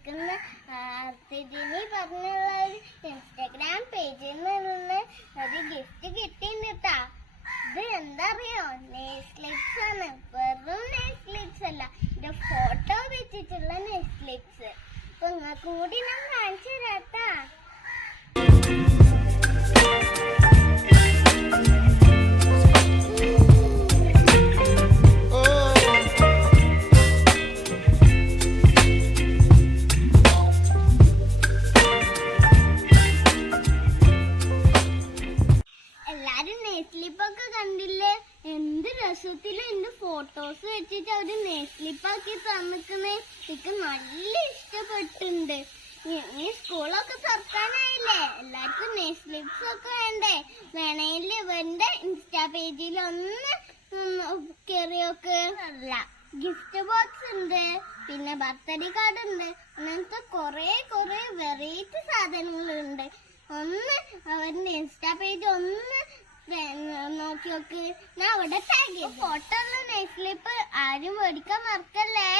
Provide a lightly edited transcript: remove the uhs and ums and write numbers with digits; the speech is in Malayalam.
തന്നിക്കുന്ന അർത്തിനി പറഞ്ഞുള്ള ഒരു ഇൻസ്റ്റാഗ്രാം പേജിൽ നിന്ന് ഒരു ഗിഫ്റ്റ് കിട്ടിട്ടാ. ഇത് എന്താ അറിയോ, നെസ്ലിക്സ് ആണ്. വെറും നെസ്ലിക്സ് അല്ല, എന്റെ ഫോട്ടോ വെച്ചിട്ടുള്ള നെസ്ലിക്സ്. അപ്പൊ നിങ്ങൾക്കും കൂടി ഞാൻ കാണിച്ചു തരാട്ടാ. എല്ലാരും നെസ്ലിപ്പൊക്കെ കണ്ടില്ലേ? എന്ത് രസത്തില് എന്റെ ഫോട്ടോസ് വെച്ചിട്ട് അവര് നെസ്ലിപ്പാക്കി തന്നിക്കുന്നേ. എനിക്ക് നല്ല ഇഷ്ടപ്പെട്ടുണ്ട്. ഈ സ്കൂളൊക്കെ തുറക്കാനായില്ലേ, എല്ലാവർക്കും നെസ്ലിപ്സ് ഒക്കെ വേണ്ടേ? വേണേല് ഇവന്റെ ഇൻസ്റ്റാ പേജിൽ ഒന്ന് കയറിയൊക്കെ. അല്ല, ഗിഫ്റ്റ് ബോക്സ് ഉണ്ട്, പിന്നെ ബർത്ത്ഡേ കാർഡ് ഉണ്ട്, അങ്ങനത്തെ കൊറേ വെറൈറ്റി സാധനങ്ങളുണ്ട്. ഒന്ന് അവന്റെ ഇൻസ്റ്റാ പേജ് ഒന്ന് നോക്കി നോക്ക്. ഞാൻ അവിടെ ടാഗ് ചെയ്തു. ഫോട്ടോ ഉള്ള നെസ്ലിപ്പ് ആരും മേടിക്കാൻ മറക്കല്ലേ.